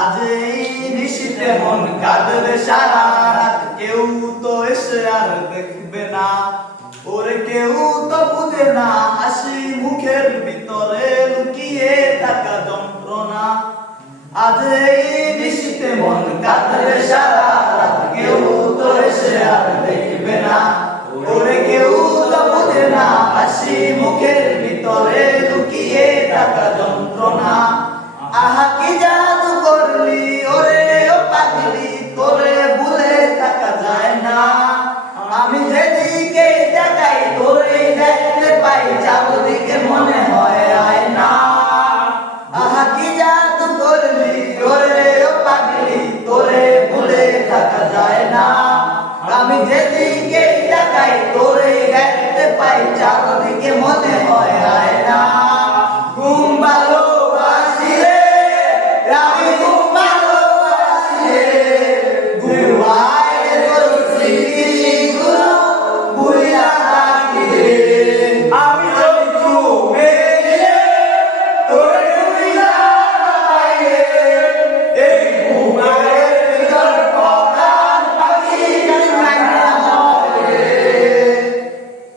আজ এই নিশীথে মন কাঁদবে সারা রাত, কেউ তো এসে আর দেখবে না, ওরে কেউ তো বুঝে না হাসি মুখের ভিতরে লুকিয়ে থাকা যন্ত্রণা। আজ এই নিশীথে মন কাঁদবে সারা রাত, কেউ তো এসে আর দেখবে না, ওরে কেউ তো বুঝে না হাসি মুখের ভিতরে লুকিয়ে থাকা যন্ত্রণা। আহা কি জাদু করলি ওরে ও পাগলি, তোরে ভুলে থাকা যায় না। আমি যেদিকে তাকাই তোরে দেখতে পাই, চারদিকে মনে হয় আয়না। আহা কি জাদু করলি ওরে ও পাগলি, তোরে ভুলে থাকা যায় না। আমি যেদিকে তাকাই তোরে দেখতে পাই, চারদিকে মনে হয় আয়না। ঘুম ভালোবাসি রে আমি, ঘুম ভালোবাসি রে, ঘুমায় তোর স্মৃতিগুলো ভুলিয়া থাকি রে। আমি চক্ষু মেলে তোরে ভুলিয়া পাই রে, এই ঘুমের ভিতর পরাণ পাখি কান্না করে।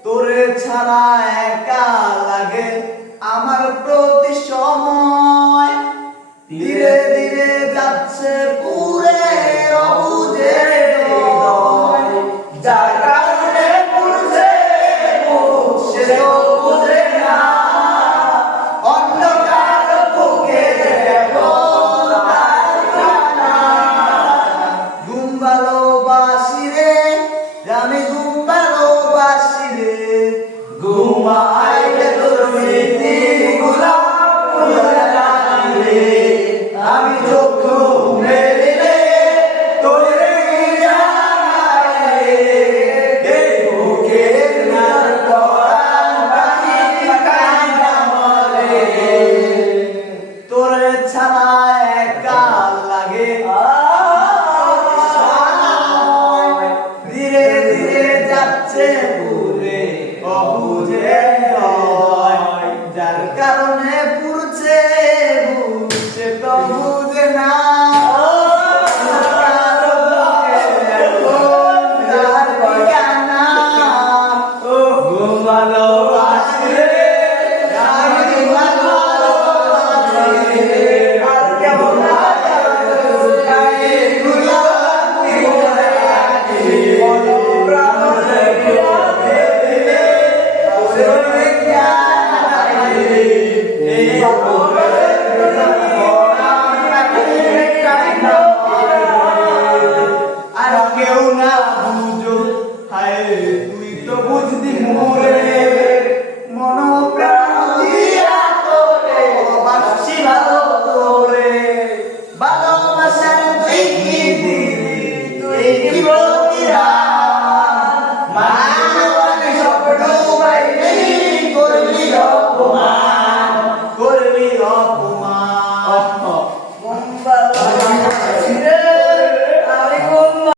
তোরে ছাড়া একা লাগে আমার প্রতি সময়, ধীরে ধীরে যাচ্ছে পুরে অবুঝের হৃদয়। যার কারণে পুরছে মুখ সে তো বুঝে না, অন্ধকার বুকে এখন তার ঠিকানা। ঘুম ভালোবাসি রে আমি, ঘুম ভালোবাসি রে, ঘুমাইলে তোর স্মৃতিগুলো ভুলিয়া থাকি রে। আমি চক্ষু মেলিলে তোরে ভুলিয়া থাকি রে, এই বুকের ভিতর পরাণ পাখি কান্না করে। তোরে ছাড়া একা লাগে ধীরে ধীরে যাচ্ছে পুরে অবুঝের হৃদয়। যার কারণে পুরছে বুক সে তো বুঝে না, অন্ধকার বুকে এখন তার ঠিকানা। ঘুম ভালোবাসি রে আমি, ভালোবাসি রে, আর কেমন আর কেউ না